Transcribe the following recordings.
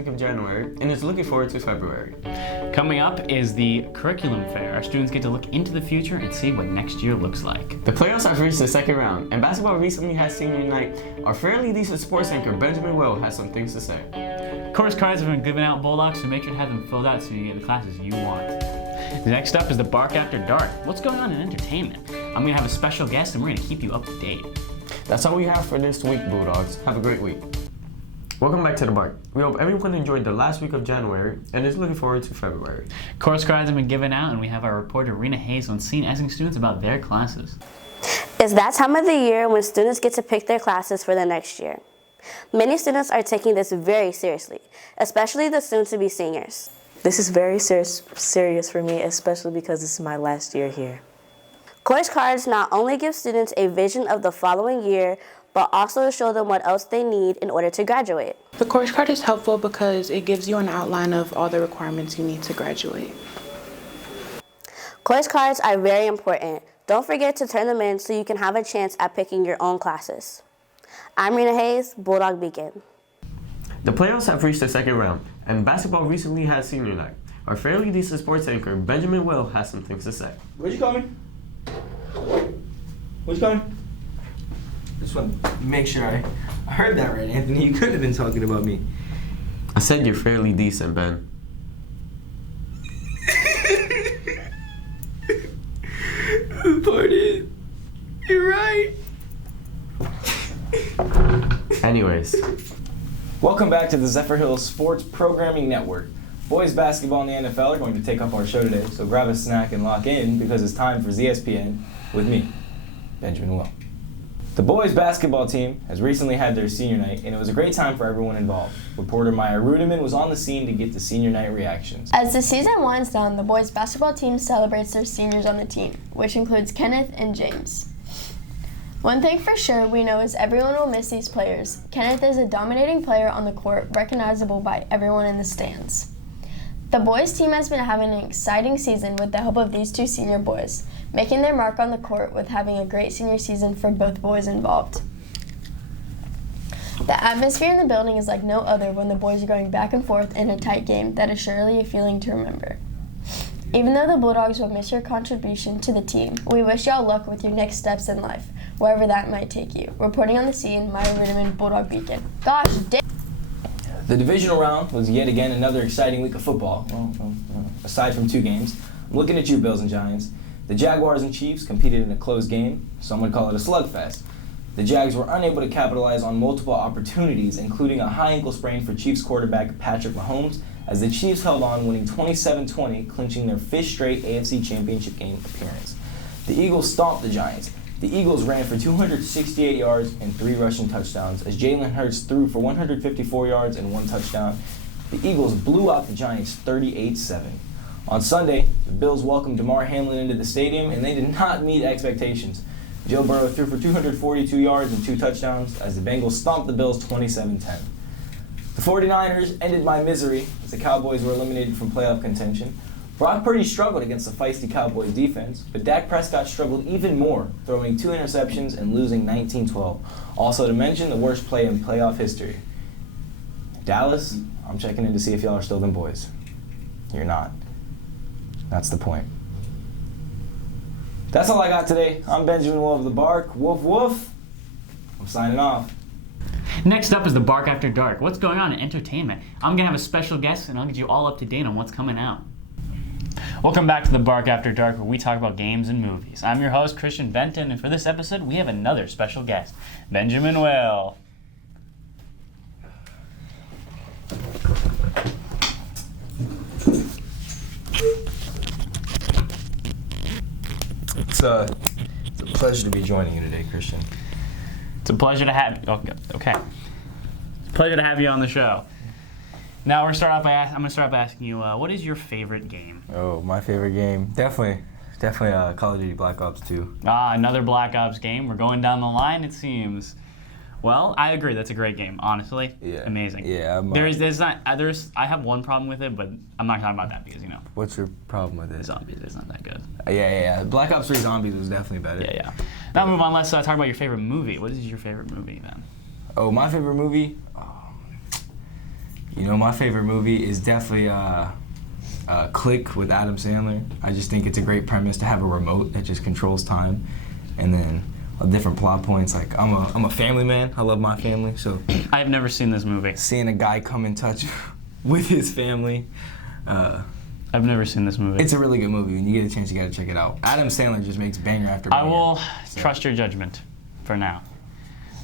week of January and is looking forward to February. Coming up is the curriculum fair. Our students get to look into the future and see what next year looks like. The playoffs have reached the second round, and basketball recently had senior night. Our fairly decent sports anchor, Benjamin Will, has some things to say. Course cards have been given out, Bulldogs, so make sure to have them filled out so you get the classes you want. Next up is the Bark After Dark. What's going on in entertainment? I'm going to have a special guest and we're going to keep you up to date. That's all we have for this week, Bulldogs. Have a great week. Welcome back to the Bark. We hope everyone enjoyed the last week of January and is looking forward to February. Course cards have been given out and we have our reporter Rena Hayes on scene asking students about their classes. It's that time of the year when students get to pick their classes for the next year. Many students are taking this very seriously, especially the soon-to-be seniors. This is very serious for me, especially because this is my last year here. Course cards not only give students a vision of the following year, but also show them what else they need in order to graduate. The course card is helpful because it gives you an outline of all the requirements you need to graduate. Course cards are very important. Don't forget to turn them in so you can have a chance at picking your own classes. I'm Rena Hayes, Bulldog Beacon. The playoffs have reached the second round, and basketball recently had senior night. Our fairly decent sports anchor, Benjamin Will, has some things to say. Where'd you call me? Where'd you call me? Just want to make sure I heard that right, Anthony. You couldn't have been talking about me. I said you're fairly decent, Ben. Pardon. You're right. Anyways. Welcome back to the Zephyr Hills Sports Programming Network. Boys basketball in the NFL are going to take up our show today, so grab a snack and lock in because it's time for ZSPN with me, Benjamin Will. The boys basketball team has recently had their senior night, and it was a great time for everyone involved. Reporter Maya Rudiman was on the scene to get the senior night reactions. As the season winds down, the boys basketball team celebrates their seniors on the team, which includes Kenneth and James. One thing for sure we know is everyone will miss these players. Kenneth is a dominating player on the court, recognizable by everyone in the stands. The boys team has been having an exciting season with the help of these two senior boys, making their mark on the court with having a great senior season for both boys involved. The atmosphere in the building is like no other when the boys are going back and forth in a tight game that is surely a feeling to remember. Even though the Bulldogs will miss your contribution to the team, we wish y'all luck with your next steps in life, wherever that might take you. Reporting on the scene, Maya Rudiman, Bulldog Beacon. Gosh, The divisional round was yet again another exciting week of football. Well, aside from two games, I'm looking at you, Bills and Giants. The Jaguars and Chiefs competed in a close game. Some would call it a slugfest. The Jags were unable to capitalize on multiple opportunities, including a high ankle sprain for Chiefs quarterback Patrick Mahomes, as the Chiefs held on, winning 27-20, clinching their fifth straight AFC Championship game appearance. The Eagles stomped the Giants. The Eagles ran for 268 yards and 3 rushing touchdowns as Jalen Hurts threw for 154 yards and 1 touchdown. The Eagles blew out the Giants 38-7. On Sunday, the Bills welcomed Damar Hamlin into the stadium, and they did not meet expectations. Joe Burrow threw for 242 yards and 2 touchdowns as the Bengals stomped the Bills 27-10. The 49ers ended my misery as the Cowboys were eliminated from playoff contention. Brock Purdy struggled against the feisty Cowboys defense, but Dak Prescott struggled even more, throwing 2 interceptions and losing 19-12. Also to mention, the worst play in playoff history. Dallas, I'm checking in to see if y'all are still them boys. You're not. That's the point. That's all I got today. I'm Benjamin Will of the Bark. Woof woof. I'm signing off. Next up is the Bark After Dark. What's going on in entertainment? I'm going to have a special guest and I'll get you all up to date on what's coming out. Welcome back to the Bark After Dark, where we talk about games and movies. I'm your host, Christian Benton, and for this episode, we have another special guest, Benjamin Will. It's a pleasure to be joining you today, Christian. It's a pleasure to have you. Okay. It's a pleasure to have you on the show. Now I'm going to start off by asking you, what is your favorite game? Oh, my favorite game? Definitely Call of Duty Black Ops 2. Another Black Ops game. We're going down the line, it seems. Well, I agree. That's a great game. Honestly, Yeah. Amazing. Yeah. I have one problem with it, but I'm not talking about that because What's your problem with it? zombies. It's not that good. Yeah. Black Ops 3 Zombies was definitely better. Yeah. Now move on. Let's talk about your favorite movie. What is your favorite movie then? Oh, my favorite movie? You know, my favorite movie is definitely Click with Adam Sandler. I just think it's a great premise to have a remote that just controls time, and then different plot points. Like I'm a family man. I love my family, so I've never seen this movie. seeing a guy come in touch with his family. I've never seen this movie. It's a really good movie. When you get a chance, you gotta check it out. Adam Sandler just makes banger after banger. I will trust your judgment for now.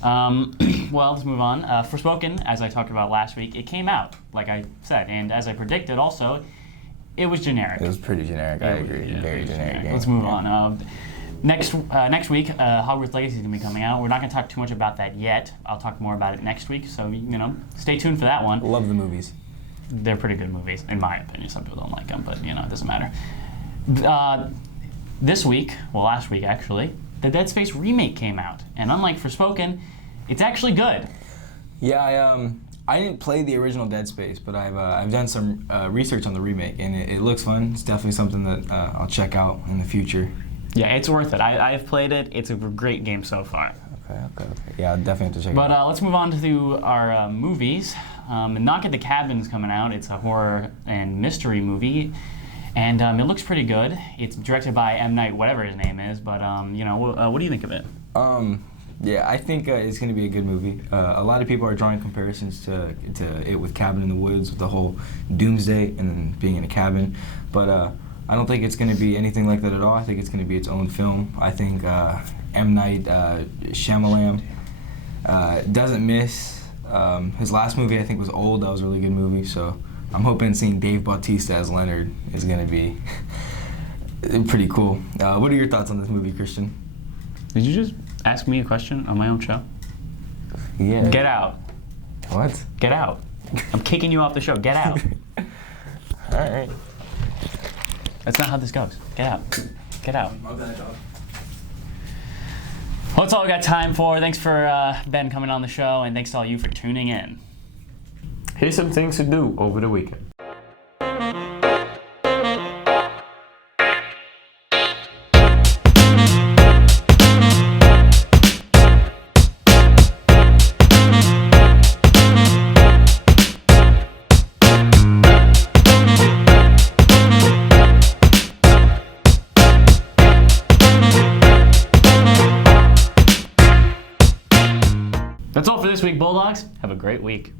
Well, let's move on. Forspoken, as I talked about last week, it came out, like I said, and as I predicted also, it was generic. It was pretty generic. I agree. Yeah, Very generic game. Let's move on. Next week, Hogwarts Legacy is going to be coming out. We're not going to talk too much about that yet. I'll talk more about it next week, so, stay tuned for that one. Love the movies. They're pretty good movies, in my opinion. Some people don't like them, but, it doesn't matter. This week, well, last week actually, the Dead Space remake came out. And unlike Forspoken, it's actually good. Yeah, I didn't play the original Dead Space, but I've done some research on the remake, and it looks fun. It's definitely something that I'll check out in the future. Yeah, it's worth it. I've played it. It's a great game so far. Okay. Yeah, I'll definitely have to check it out. But let's move on to our movies. Knock at the Cabin's coming out. It's a horror and mystery movie, and it looks pretty good. It's directed by M. Night, whatever his name is. But what do you think of it? Yeah, I think it's going to be a good movie. A lot of people are drawing comparisons to it with Cabin in the Woods, with the whole doomsday and then being in a cabin. But I don't think it's going to be anything like that at all. I think it's going to be its own film. I think M. Night Shyamalan doesn't miss. His last movie, I think, was Old. That was a really good movie. So I'm hoping seeing Dave Bautista as Leonard is going to be pretty cool. What are your thoughts on this movie, Christian? Did you just ask me a question on my own show? Yeah. Get out. What? Get out. I'm kicking you off the show. Get out. All right. That's not how this goes. Get out. Get out. My bad, dog. Well, that's all we got time for. Thanks for Ben coming on the show, and thanks to all you for tuning in. Here's some things to do over the weekend. That's all for this week, Bulldogs. Have a great week.